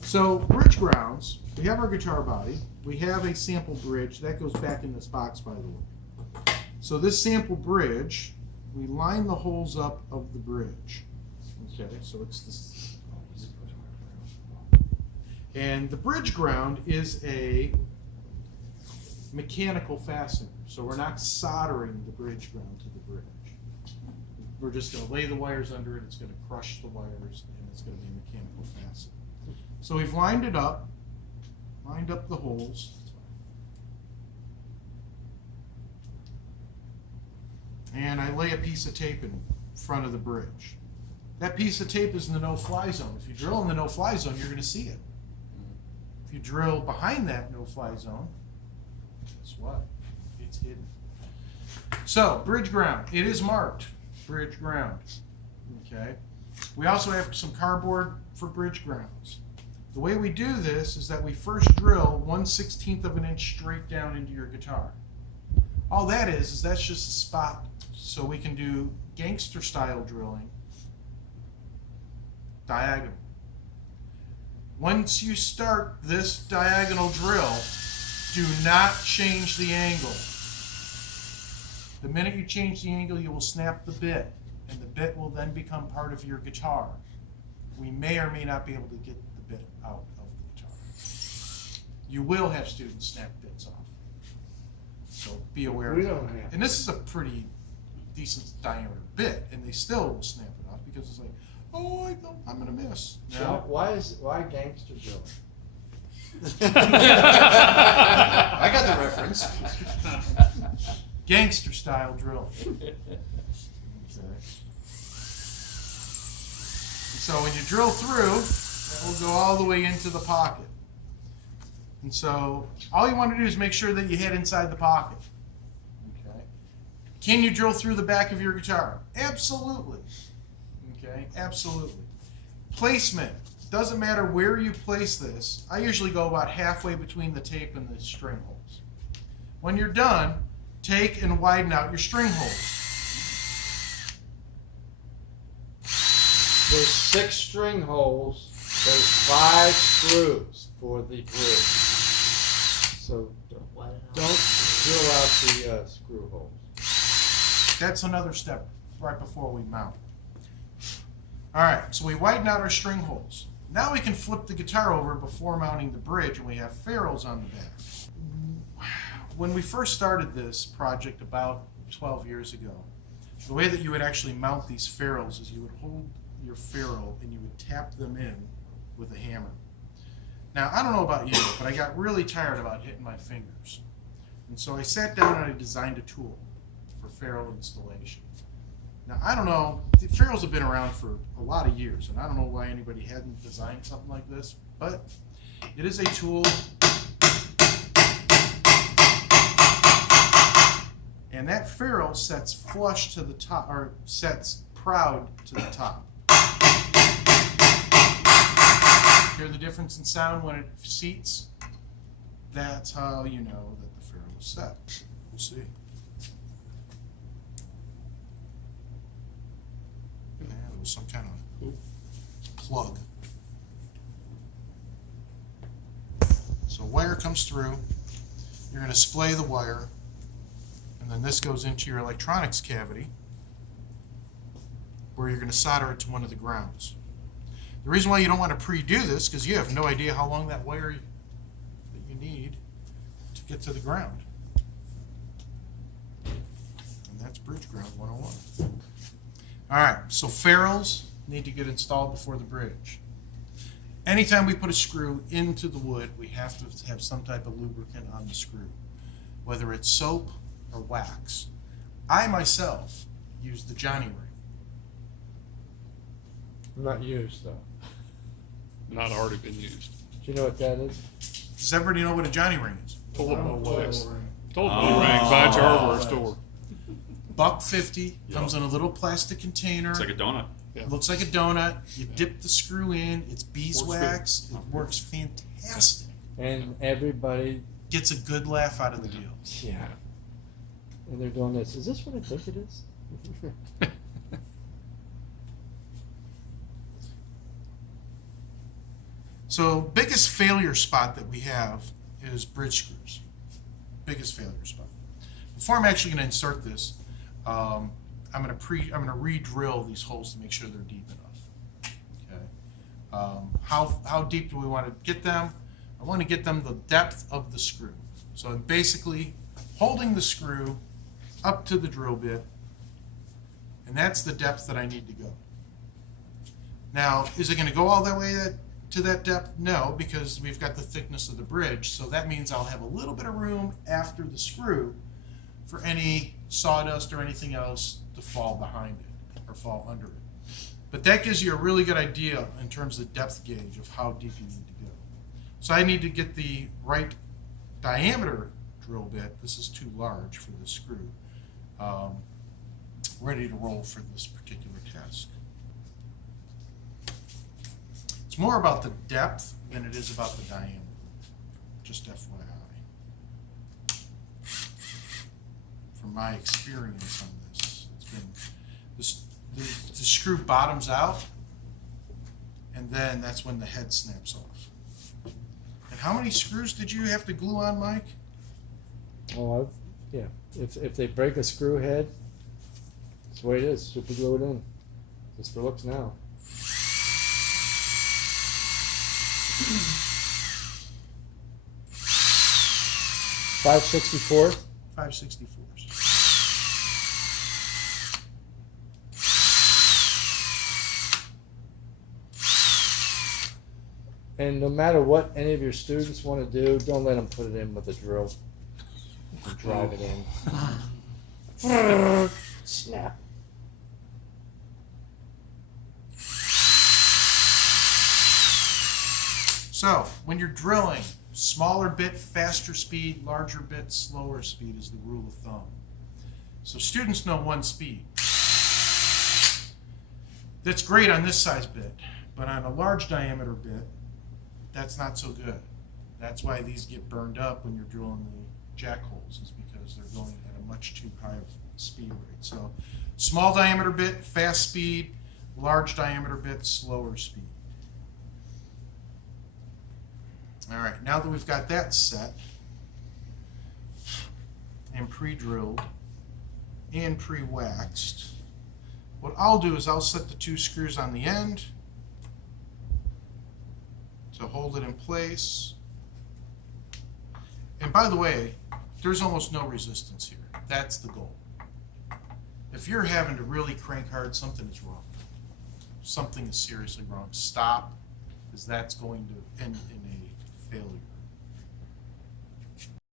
So bridge grounds, we have our guitar body. We have a sample bridge. That goes back in this box, by the way. So this sample bridge, we line the holes up of the bridge. Okay, so it's this. And the bridge ground is a mechanical fastener. So we're not soldering the bridge ground to the bridge. We're just going to lay the wires under it. It's going to crush the wires, and it's going to be a mechanical fastener. So we've lined it up, lined up the holes. And I lay a piece of tape in front of the bridge. That piece of tape is in the no-fly zone. If you drill in the no-fly zone, you're going to see it. If you drill behind that no-fly zone, guess what? It's hidden. So, bridge ground. It is marked bridge ground. Okay. We also have some cardboard for bridge grounds. The way we do this is that we first drill 1/16 of an inch straight down into your guitar. All that is that's just a spot so we can do gangster style drilling diagonal. Once you start this diagonal drill, do not change the angle. The minute you change the angle, you will snap the bit, and the bit will then become part of your guitar. We may or may not be able to get the bit out of the guitar. You will have students snap bits off. So be aware of that. And this is a pretty decent diameter bit, and they still will snap it off because it's like, oh, I'm going to miss. So why gangster drilling? I got the reference. Gangster style drill. Okay. So when you drill through, that will go all the way into the pocket. And so all you want to do is make sure that you hit inside the pocket. Okay. Can you drill through the back of your guitar? Absolutely. Okay, absolutely. Placement. Doesn't matter where you place this. I usually go about halfway between the tape and the string holes. When you're done, take and widen out your string holes. There's 6 string holes. There's 5 screws for the bridge. So don't drill out the screw holes. That's another step right before we mount. All right, so we widen out our string holes. Now we can flip the guitar over before mounting the bridge, and we have ferrules on the back. When we first started this project about 12 years ago, the way that you would actually mount these ferrules is you would hold your ferrule and you would tap them in with a hammer. Now, I don't know about you, but I got really tired about hitting my fingers. And so I sat down and I designed a tool for ferrule installation. Now, I don't know, the ferrules have been around for a lot of years, and I don't know why anybody hadn't designed something like this, but it is a tool. And that ferrule sets flush to the top, or sets proud to the top. Hear the difference in sound when it seats? That's how you know that the ferrule is set. We'll see. There was some kind of plug. So wire comes through. You're going to splay the wire. And then this goes into your electronics cavity where you're going to solder it to one of the grounds. The reason why you don't want to pre-do this is because you have no idea how long that wire that you need to get to the ground. And that's bridge ground 101. All right, so ferrules need to get installed before the bridge. Anytime we put a screw into the wood, we have to have some type of lubricant on the screw, whether it's soap or wax. I myself use the Johnny ring. Not used though. Not already been used. Do you know what that is? Does everybody know what a Johnny ring is? Told them no wax. Told them no ring. Buy at your hardware store. $1.50, comes in a little plastic container. It's like a donut. Yeah. Looks like a donut. You dip the screw in. It's beeswax. Works It works fantastic. And everybody, Gets a good laugh out of the deal. yeah. And they're doing this. Is this what I think it is? So biggest failure spot that we have is bridge screws. Biggest failure spot. Before I'm actually going to insert this, I'm going to re-drill these holes to make sure they're deep enough. Okay. How deep do we want to get them? I want to get them the depth of the screw. So I'm basically holding the screw up to the drill bit, and that's the depth that I need to go. Now, is it going to go all that way to that depth? No, because we've got the thickness of the bridge, so that means I'll have a little bit of room after the screw for any sawdust or anything else to fall behind it or fall under it. But that gives you a really good idea in terms of depth gauge of how deep you need to go. So I need to get the right diameter drill bit. This is too large for this screw. Ready to roll for this particular task. It's more about the depth than it is about the diameter, just FYI. From my experience on this, it's been the screw bottoms out, and then that's when the head snaps off. And how many screws did you have to glue on, Mike? Oh, yeah. If they break a screw head, that's the way it is. Super glue it in. Just for looks now. .564. 5/64. And no matter what any of your students want to do, don't let them put it in with a drill and drive it in. Snap. So, when you're drilling, smaller bit, faster speed, larger bit, slower speed is the rule of thumb. So students know one speed. That's great on this size bit, but on a large diameter bit, that's not so good. That's why these get burned up when you're drilling the jack holes, is because they're going at a much too high of speed rate. So small diameter bit, fast speed, large diameter bit, slower speed. All right, now that we've got that set and pre-drilled and pre-waxed, what I'll do is I'll set the two screws on the end to hold it in place. And by the way, there's almost no resistance here. That's the goal. If you're having to really crank hard, something is wrong. Something is seriously wrong. Stop, because that's going to end in a